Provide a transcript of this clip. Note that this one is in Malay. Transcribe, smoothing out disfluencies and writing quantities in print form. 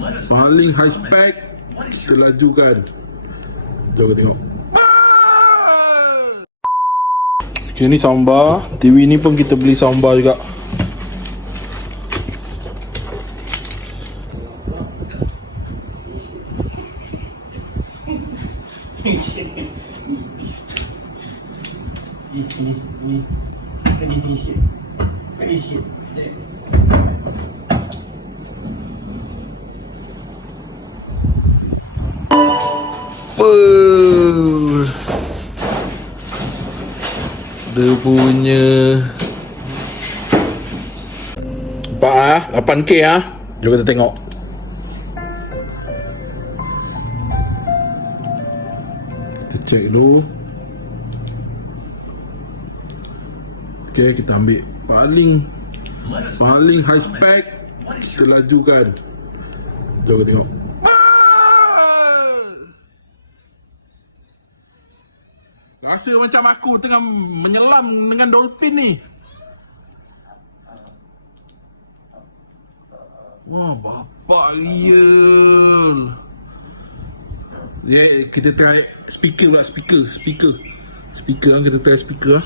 paling high spec kita lajukan. Jom kita tengok. Macam ni soundbar. TV ni pun kita beli soundbar juga. Dia punya 8K Jom kita tengok. Kita check dulu. Okay, kita ambil paling high spec kita lajukan. Jom kita tengok. Rasa macam aku tengah menyelam dengan dolphin ni. Wah, bapak real. Ya, kita try speaker pula, speaker. Kita try speaker.